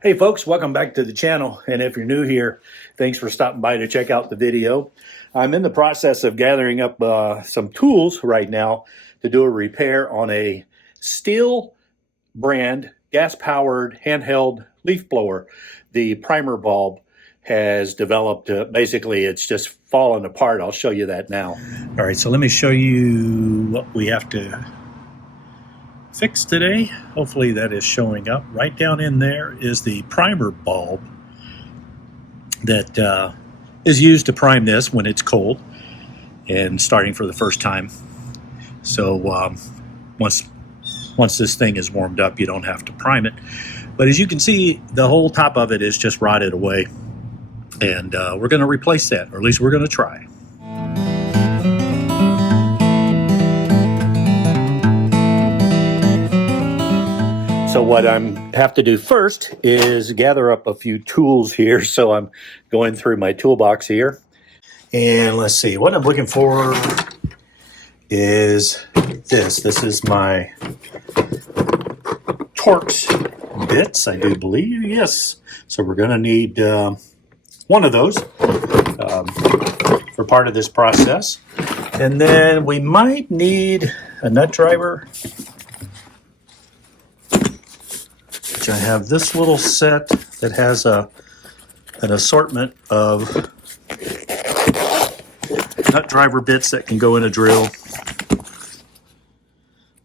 Hey folks, welcome back to the channel. And if you're new here, thanks for stopping by to check out the video. I'm in the process of gathering up some tools right now to do a repair on a Stihl brand gas-powered handheld leaf blower. The primer bulb has developed, basically it's just fallen apart. I'll show you that now. All right, so let me show you what we have to fix today. Hopefully that is showing up. Right down in there is the primer bulb that is used to prime this when it's cold and starting for the first time. So once this thing is warmed up, you don't have to prime it. But as you can see, the whole top of it is just rotted away, and we're going to replace that, or at least we're going to try. So what I have to do first is gather up a few tools here. So I'm going through my toolbox here. And let's see, what I'm looking for is this. This is my Torx bits, I do believe. Yes. So we're going to need one of those for part of this process. And then we might need a nut driver. I have this little set that has an assortment of nut driver bits that can go in a drill.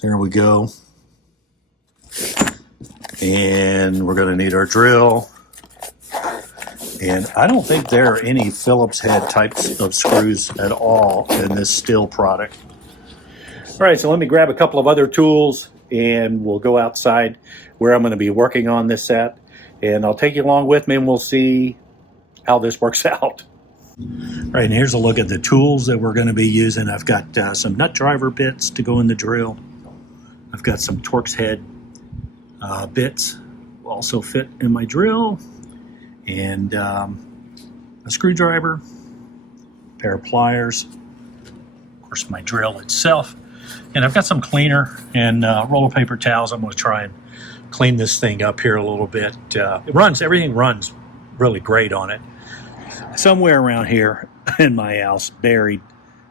There we go. And we're going to need our drill. And I don't think there are any Phillips head types of screws at all in this Stihl product. All right, so let me grab a couple of other tools and we'll go outside where I'm going to be working on this at, and I'll take you along with me and we'll see how this works out. All right, and here's a look at the tools that we're going to be using. I've got some nut driver bits to go in the drill. I've got some Torx head bits will also fit in my drill, and a screwdriver, a pair of pliers, of course my drill itself. And I've got some cleaner and roll of paper towels. I'm going to try and clean this thing up here a little bit. Everything runs really great on it. Somewhere around here in my house, buried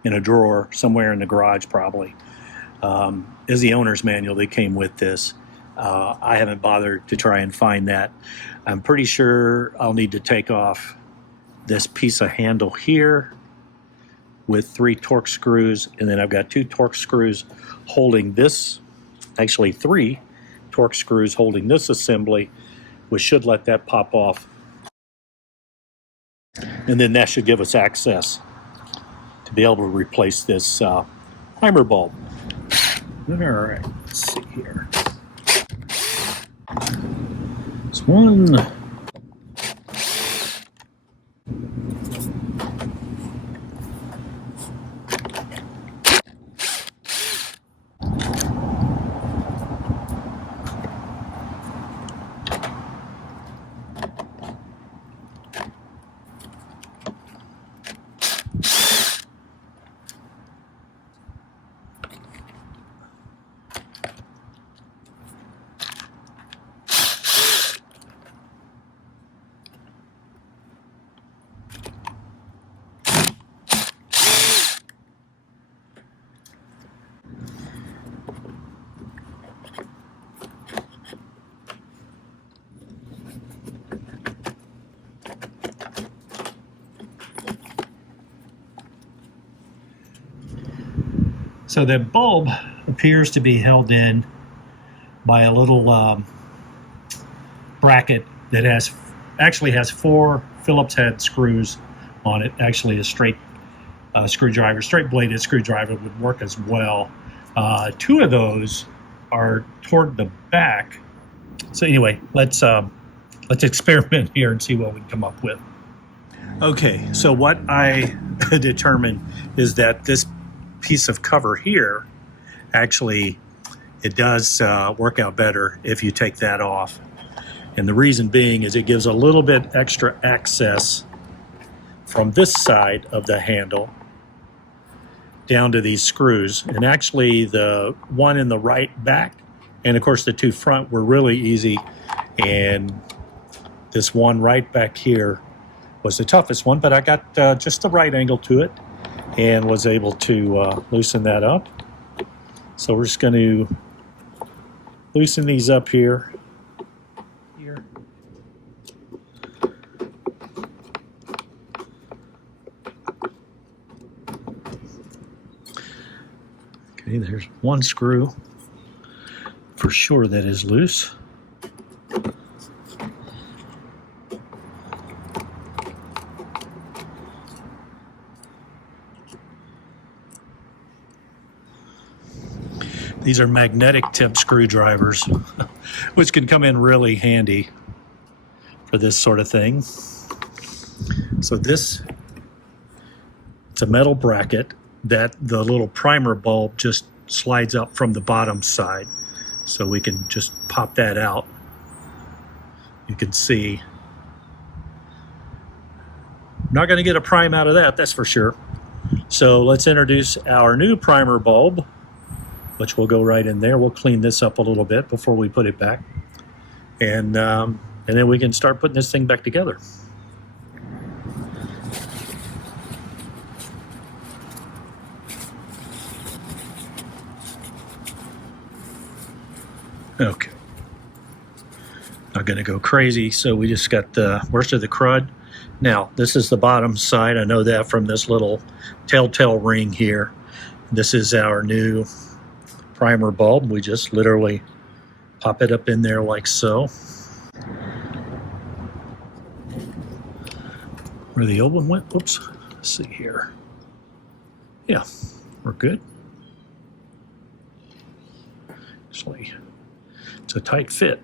in a drawer, somewhere in the garage probably, is the owner's manual that came with this. I haven't bothered to try and find that. I'm pretty sure I'll need to take off this piece of handle here with 3 Torx screws, and then I've got 2 Torx screws holding this, actually 3 Torx screws holding this assembly, which should let that pop off. And then that should give us access to be able to replace this primer bulb. All right, let's see here. This one. So the bulb appears to be held in by a little bracket that actually has 4 Phillips head screws on it. Actually, a straight screwdriver, straight bladed screwdriver would work as well. 2 of those are toward the back. So anyway, let's experiment here and see what we can come up with. Okay, so what I determined is that this piece of cover here, actually, it does work out better if you take that off. And the reason being is it gives a little bit extra access from this side of the handle down to these screws. And actually the one in the right back and of course the 2 front were really easy, and This one right back here was the toughest one, but I got just the right angle to it and was able to loosen that up. So we're just going to loosen these up here. Okay, there's one screw for sure that is loose. These are magnetic tip screwdrivers, which can come in really handy for this sort of thing. So this, it's a metal bracket that the little primer bulb just slides up from the bottom side. So we can just pop that out. You can see. Not going to get a prime out of that, that's for sure. So let's introduce our new primer bulb, which will go right in there. We'll clean this up a little bit before we put it back. And then we can start putting this thing back together. Okay. Not going to go crazy, so we just got the worst of the crud. Now, this is the bottom side. I know that from this little telltale ring here. This is our new primer bulb. We just literally pop it up in there like so. Where the old one went? Whoops. Let's see here. Yeah, we're good. Actually, it's a tight fit.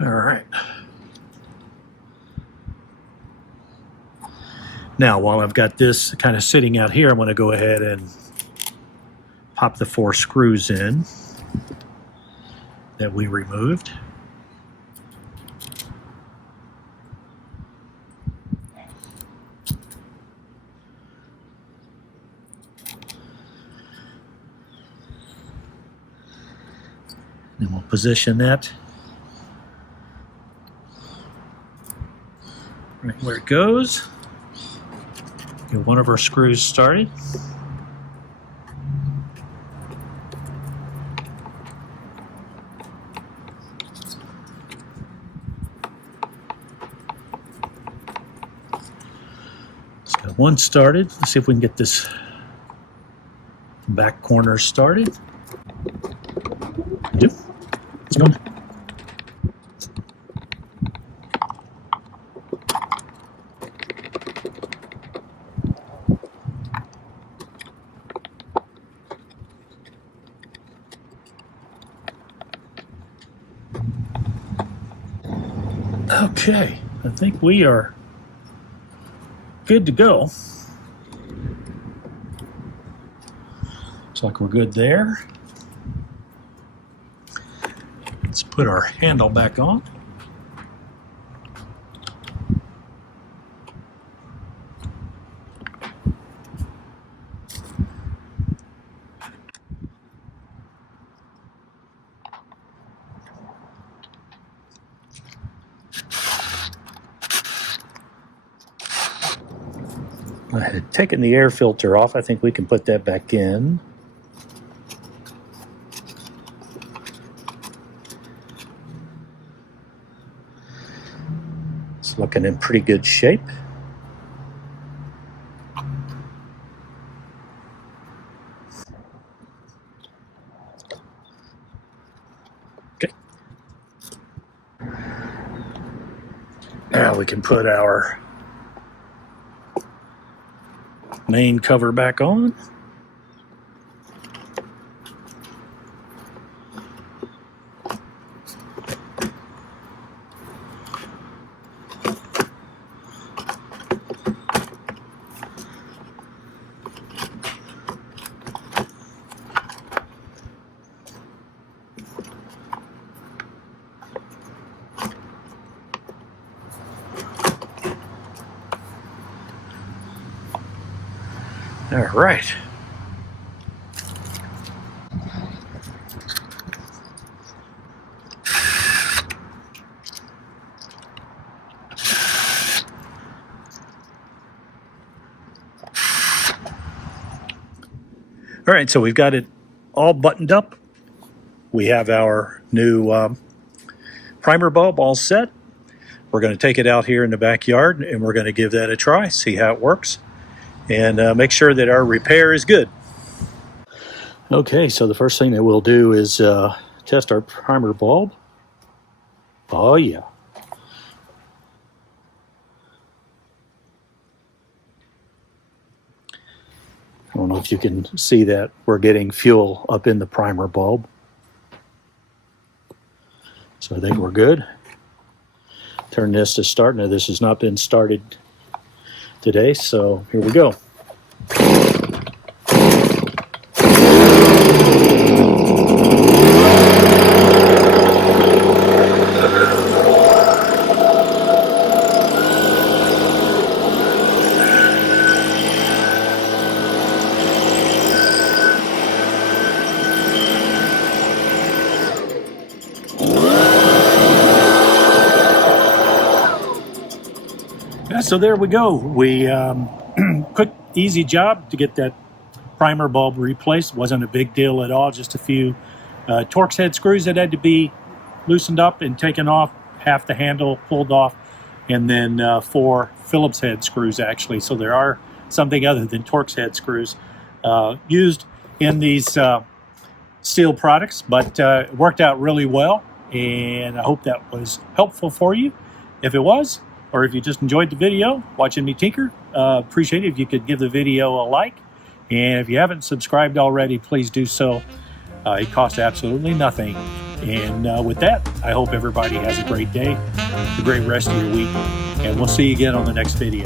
All right. Now, while I've got this kind of sitting out here, I'm going to go ahead and pop the 4 screws in that we removed. And we'll position that right where it goes. Get one of our screws started. Let's get one started. Let's see if we can get this back corner started. Yep. It's going. Okay, I think we are good to go. Looks like we're good there. Let's put our handle back on. I had taken the air filter off. I think we can put that back in. It's looking in pretty good shape. Okay. Now we can put our main cover back on. All right. All right, so we've got it all buttoned up. We have our new primer bulb all set. We're going to take it out here in the backyard and we're going to give that a try, see how it works, and make sure that our repair is good. Okay, so the first thing that we'll do is test our primer bulb. Oh yeah. I don't know if you can see that. We're getting fuel up in the primer bulb. So I think we're good. Turn this to start. Now this has not been started today, so here we go. So there we go. We quick, easy job to get that primer bulb replaced. Wasn't a big deal at all. Just a few Torx head screws that had to be loosened up and taken off. Half the handle pulled off, and then 4 Phillips head screws actually. So there are something other than Torx head screws used in these Stihl products, but it worked out really well, and I hope that was helpful for you. If it was, or if you just enjoyed the video, watching me tinker, appreciate it if you could give the video a like. And if you haven't subscribed already, please do so. It costs absolutely nothing. And with that, I hope everybody has a great day, a great rest of your week, and we'll see you again on the next video.